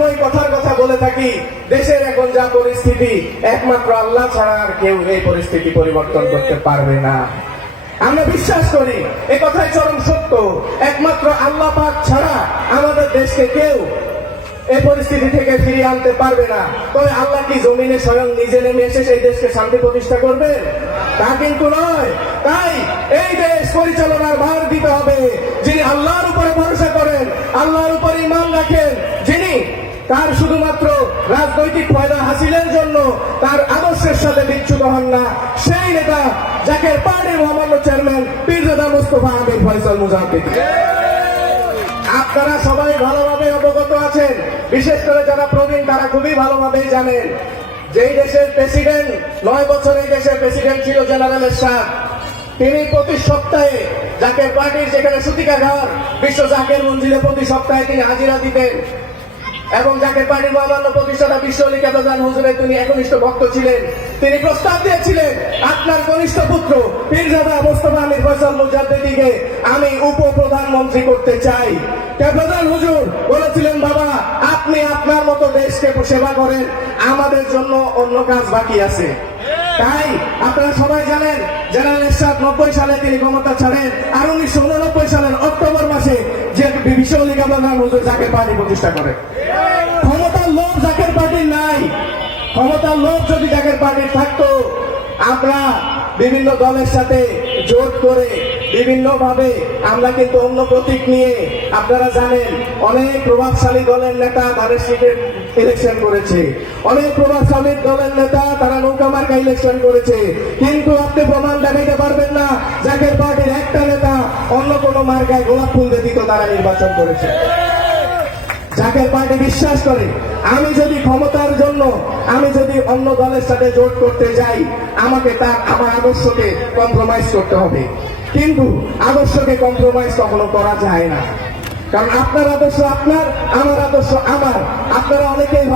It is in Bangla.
সময় কথার কথা বলে থাকি। দেশের এখন যা পরিস্থিতি, একমাত্র আল্লাহ ছাড়া আর কেউ এই পরিস্থিতি পরিবর্তন করতে পারবে না। আমরা বিশ্বাস করি, এ কথাই চরম সত্য। একমাত্র আল্লাহ পাক ছাড়া আমাদের দেশকে কেউ এই পরিস্থিতি থেকে ফিরিয়ে আনতে পারবে না। তবে আল্লাহ কি জমিনে স্বয়ং নিজে নেমে এসে সেই দেশকে শান্তি প্রতিষ্ঠা করবে তা কিন্তু নয়। তাই এই দেশ পরিচালনার ভার দিতে হবে। তার শুধুমাত্র রাজনৈতিক ফায়দা হাসিলের জন্য তার আদর্শের সাথে বিচ্ছুত হন না। সেই নেতা যাকে পার্টির মহামান্য চেয়ারম্যান পীরজাদা মুস্তফা আমির ফয়সাল মুজাহিদ। আপনারা সবাই ভালোভাবে অবগত আছেন। বিশেষ করে যারা প্রবীণ, তারা খুবই ভালোভাবেই জানেন যেই দেশের প্রেসিডেন্ট, নয় বছর এই দেশের প্রেসিডেন্ট ছিল জেনারেল এরশাদ। তিনি প্রতি সপ্তাহে জাকের পার্টির যেখানে সুতিকা ঘর বিশ্ব জাকের মন্দিরে প্রতি সপ্তাহে তিনি হাজিরা দিতেন। এবং যাকে পার্টির মহামান্য প্রতিষ্ঠাতা বিশ্ব লিখাতান হুজুরের তিনি একনিষ্ঠ ভক্ত ছিলেন, তিনি প্রস্তাব দিয়েছিলেন, আপনার কনিষ্ঠ পুত্র পীরজাদা মোস্তফা আমির ফয়সাল মুজাদ্দিদিকে আমি উপপ্রধানমন্ত্রী করতে চাই। প্রধান হুজুর? বলেছিলেন, বাবা, আপনি আপনার মতো দেশকে সেবা করেন, আমাদের জন্য অন্য কাজ বাকি আছে। তাই আপনারা সবাই জানেন, জেনারেল এরশাদ নব্বই সালে তিনি ক্ষমতা ছাড়েন আর উনিশশো উননব্বই সালের অক্টোবর মাসে যে বিশ্ব লিগাবান হুজুর জাকের পার্টি প্রতিষ্ঠা করে। ক্ষমতার লোভ জাকের পার্টির নাই। ক্ষমতার লোভ যদি জাকের পার্টির থাকতো, আমরা বিভিন্ন দলের সাথে জোট করে বিভিন্ন ভাবে আমরা কিন্তু অন্য প্রতীক নিয়ে, আপনারা জানেন, অনেক প্রভাবশালী দলের নেতা ধানের সিটের ইলেকশন করেছে। অনেক প্রভাবশালী দলের নেতা তারা নৌকা মার্কা ইলেকশন করেছে। কিন্তু আপনি প্রমাণ দেখাইতে পারবেন না, জাকের পার্টির একটা নেতা অন্য কোনো মার্কায় গোলাপ ফুল দিয়ে দিত তারা নির্বাচন করেছে। যাকে পার্টি বিশ্বাস করে, আমি যদি ক্ষমতার জন্য, আমি যদি অন্য দলের সাথে জোট করতে যাই, আমাকে তার আমার আদর্শকে কম্প্রোমাইজ করতে হবে। কিন্তু আদর্শকে কম্প্রোমাইজ কখনো করা যায় না। কারণ আপনার আদর্শ আপনার, আমার আদর্শ আমার। আপনারা অনেকেই